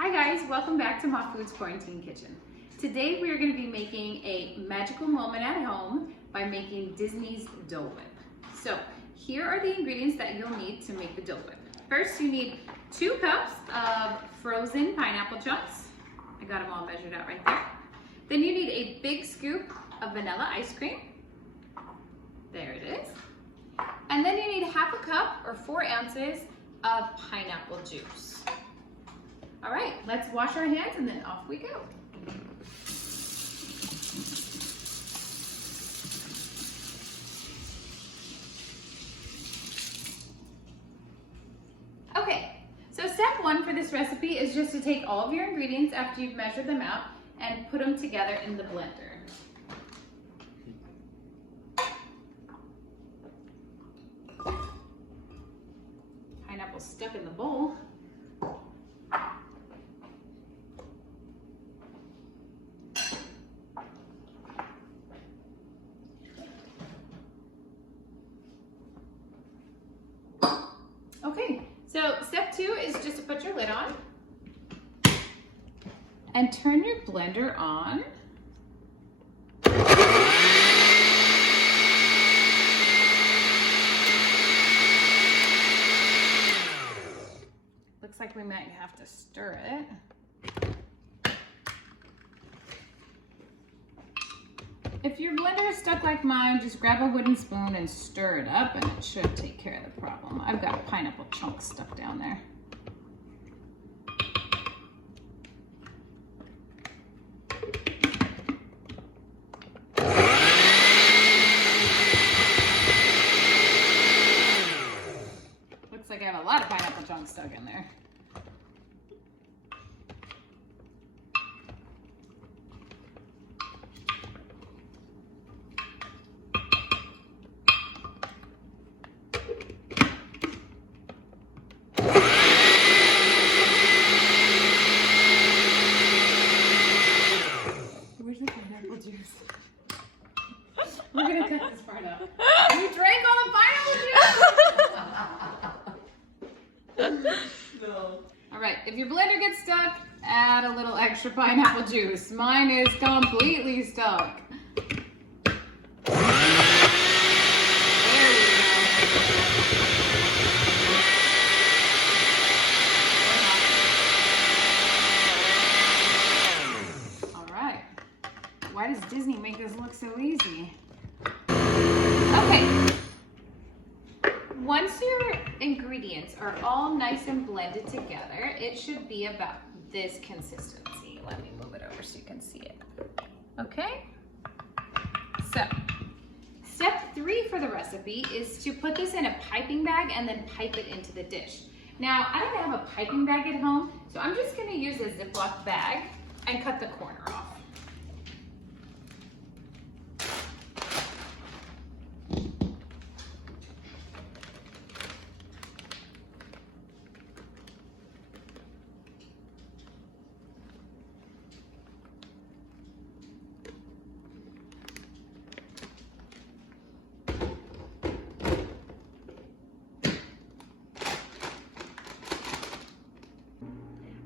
Hi guys, welcome back to Mahfood's Quarantine Kitchen. Today we are going to be making a magical moment at home by making Disney's Dole Whip. So here are the ingredients that you'll need to make the Dole Whip. First you need 2 cups of frozen pineapple chunks. I got them all measured out right there. Then you need a big scoop of vanilla ice cream. There it is. And then you need 1/2 cup or 4 ounces of pineapple juice. All right, let's wash our hands and then off we go. Okay, so step 1 for this recipe is just to take all of your ingredients after you've measured them out and put them together in the blender. Pineapple stuck in the bowl. Okay, so step 2 is just to put your lid on and turn your blender on. Looks like we might have to stir it. If your blender is stuck like mine, just grab a wooden spoon and stir it up and it should take care of the problem. I've got a pineapple chunk stuck down there. Looks like I have a lot of pineapple chunks stuck in there. Where's the pineapple juice? We're gonna cut this part out. You drank all the pineapple juice? No. All right, if your blender gets stuck, add a little extra pineapple juice. Mine is completely stuck. There we go. Why does Disney make this look so easy? Okay. Once your ingredients are all nice and blended together, it should be about this consistency. Let me move it over so you can see it. Okay? So, step 3 for the recipe is to put this in a piping bag and then pipe it into the dish. Now, I don't have a piping bag at home, so I'm just gonna use a Ziploc bag and cut the corner off.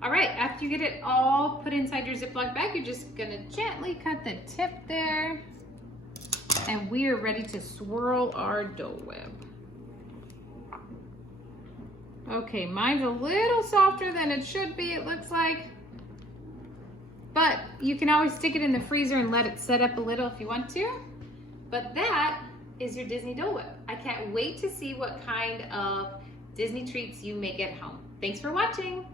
All right, after you get it all put inside your Ziploc bag, you're just gonna gently cut the tip there. And we are ready to swirl our Dole Whip. Okay, mine's a little softer than it should be, it looks like. But you can always stick it in the freezer and let it set up a little if you want to. But that is your Disney Dole Whip. I can't wait to see what kind of Disney treats you make at home. Thanks for watching.